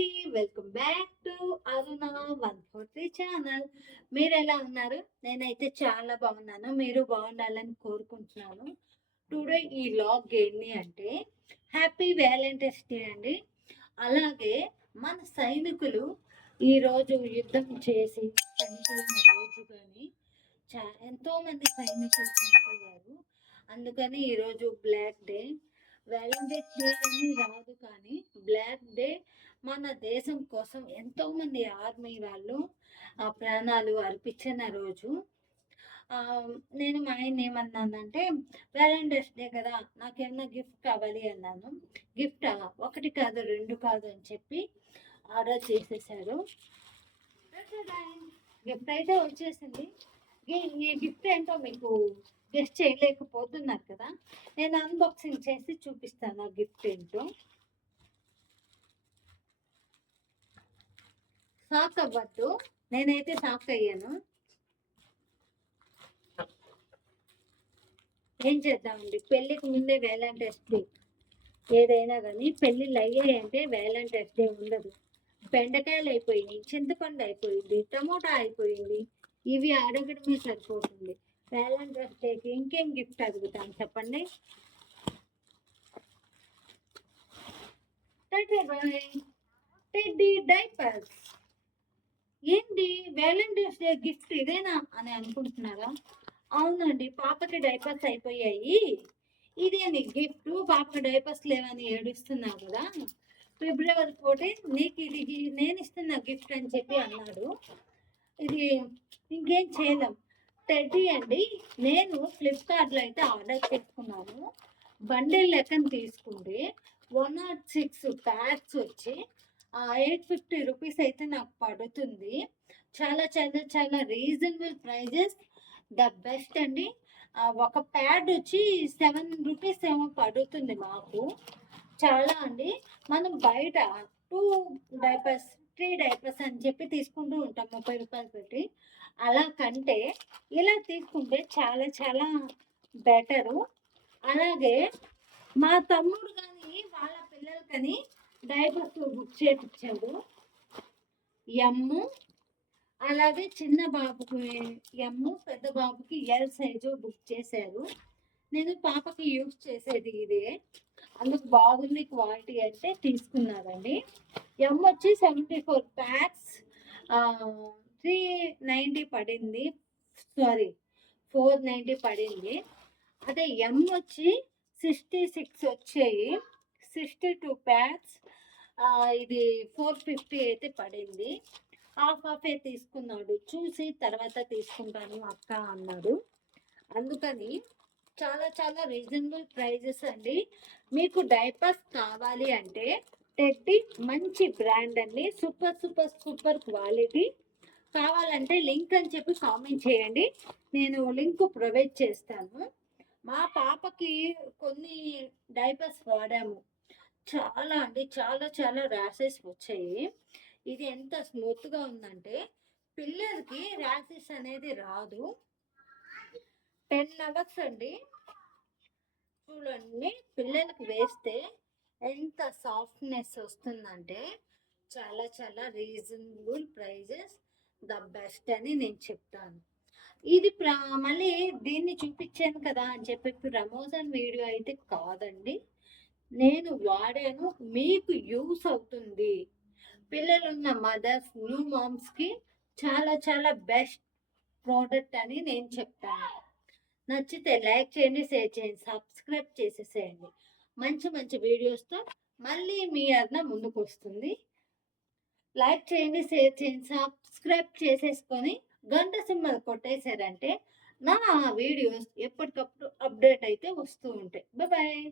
Hi! Welcome back to Aruna 143 channel. మీరెలా ఉన్నారు? నేనైతే చాలా బాగున్నాను. మీరు బాగుండాలని కోరుకుంటున్నాను. టుడే ఈ వ్లాగ్ ఏంటి అంటే హ్యాపీ వ్యాలంటైన్స్ డే అండి. అలాగే మన సైనికులు ఈరోజు యుద్ధం చేసి చనిపోయిన రోజు కానీ ఎంతోమంది సైనికులు చనిపోయారు. అందుకని ఈరోజు బ్లాక్ డే. వ్యాలంటైన్స్ డే అని రాదు కానీ బ్లాక్ డే మన దేశం కోసం ఎంతోమంది ఆర్మీ వాళ్ళు ప్రాణాలు అర్పించిన రోజు. నేను మా ఆయన ఏమన్నానంటే వ్యాలంటైన్స్ డే కదా, నాకేమన్నా గిఫ్ట్ కావాలి అన్నాను. గిఫ్ట్ ఒకటి కాదు రెండు కాదు అని చెప్పి ఆర్డర్ చేసేసారు. గిఫ్ట్ అయితే వచ్చేసింది. ఈ గిఫ్ట్ ఏంటో మీకు గెస్ట్ చేయలేకపోతున్నారు కదా, నేను అన్బాక్సింగ్ చేసి చూపిస్తాను ఆ గిఫ్ట్ ఏంటో. షాక్ అవ్వద్దు, నేనైతే షాక్ అయ్యాను. ఏం చేద్దామండి, పెళ్ళికి ముందే వ్యాలంటైన్స్ డే. ఏదైనా కానీ పెళ్ళిళ్ళు అయ్యాయంటే వ్యాలంటైన్స్ డే ఉండదు. బెండకాయలు అయిపోయినాయి, చింతపండు అయిపోయింది, టమోటా అయిపోయింది, ఇవి అడగడమే సరిపోతుంది. వ్యాలంటైన్స్ డేకి ఇంకేం గిఫ్ట్ అడుగుతాను చెప్పండి. Teddy diapers. ఏంటి వ్యాలంటైన్స్ డే గిఫ్ట్ ఇదేనా అని అనుకుంటున్నారా? అవునండి, పాపకి డైపర్స్ అయిపోయాయి, ఇదేని గిఫ్ట్. పాపకి డైపర్స్ లేవని ఏడుస్తున్నావు కదా, ఫిబ్రవరి 14 నీకు ఇది నేను ఇస్తున్న గిఫ్ట్ అని చెప్పి అన్నాడు. ఇది ఇంకేం చేయలేం. టెడ్డీ అండి, నేను ఫ్లిప్కార్ట్లో అయితే ఆర్డర్ చేసుకున్నాను. బండిల్ లెక్కన తీసుకుంటే 106 ప్యాక్స్ వచ్చి 850 రూపీస్ అయితే నాకు పడుతుంది. చాలా చాలా చాలా రీజనబుల్ ప్రైజెస్, ద బెస్ట్ అండి. ఒక ప్యాడ్ వచ్చి 7 రూపీస్ ఏమో పడుతుంది మాకు. చాలా అండి, మనం బయట 2 డైపర్స్ 3 డైపర్స్ అని చెప్పి తీసుకుంటూ ఉంటాం 30 రూపాయలు పెట్టి. అలా కంటే ఇలా తీసుకుంటే చాలా చాలా బెటరు. అలాగే మా తమ్ముడు కానీ వాళ్ళ పిల్లలకని డైపర్స్ బుక్ చేయించాడు. ఎమ్ము, అలాగే చిన్న బాబుకి ఎమ్ము, పెద్ద బాబుకి ఎల్ సైజు బుక్ చేశారు. నేను పాపకి యూజ్ చేసేది ఇదే, అందుకు బాగుంది క్వాలిటీ అంటే తీసుకున్నారండి. ఎమ్ వచ్చి 74 ప్యాక్స్ 390 పడింది, సారీ 490 పడింది. అదే ఎమ్ వచ్చి 66 వచ్చాయి, 62 ప్యాక్స్. ఇది 450 అయితే పడింది. హాఫే తీసుకున్నాడు, చూసి తర్వాత తీసుకుంటాను అక్క అన్నాడు. అందుకని చాలా చాలా రీజనబుల్ ప్రైజెస్ అండి. మీకు డైపర్స్ కావాలి అంటే టెడ్డీ మంచి బ్రాండ్ అండి, సూపర్ సూపర్ సూపర్ క్వాలిటీ. కావాలంటే లింక్ అని చెప్పి కామెంట్ చేయండి, నేను లింక్ ప్రొవైడ్ చేస్తాను. మా పాపకి కొన్ని డైపర్స్ వాడాము, చాలా అండి చాలా చాలా ర్యాషెస్ వచ్చాయి. ఇది ఎంత స్మూత్గా ఉందంటే పిల్లలకి ర్యాషెస్ అనేది రాదు. 10 అవర్స్ అండి, చూడండి పిల్లలకి వేస్తే ఎంత సాఫ్ట్నెస్ వస్తుందంటే చాలా చాలా రీజనబుల్ ప్రైజెస్, ద బెస్ట్ అని నేను చెప్తాను. ఇది మళ్ళీ దీన్ని చూపించాను కదా అని చెప్పి ప్రమోషన్ వీడియో అయితే కాదండి. నేను వాడాను, మీకు యూస్ అవుతుంది. పిల్లలున్న మదర్స్, న్యూ మామ్స్కి చాలా చాలా బెస్ట్ ప్రోడక్ట్ అని నేను చెప్తాను. నచ్చితే లైక్ చేయండి, షేర్ చేయండి, సబ్స్క్రైబ్ చేసేసేయండి. మంచి మంచి వీడియోస్తో మళ్ళీ మీ అన్న ముందుకు వస్తుంది. లైక్ చేయండి, షేర్ చేయండి, సబ్స్క్రైబ్ చేసేసుకొని గంట సింబల్ కొట్టేశారంటే నా వీడియోస్ ఎప్పటికప్పుడు అప్డేట్ అయితే వస్తూ ఉంటాయి. బాయ్.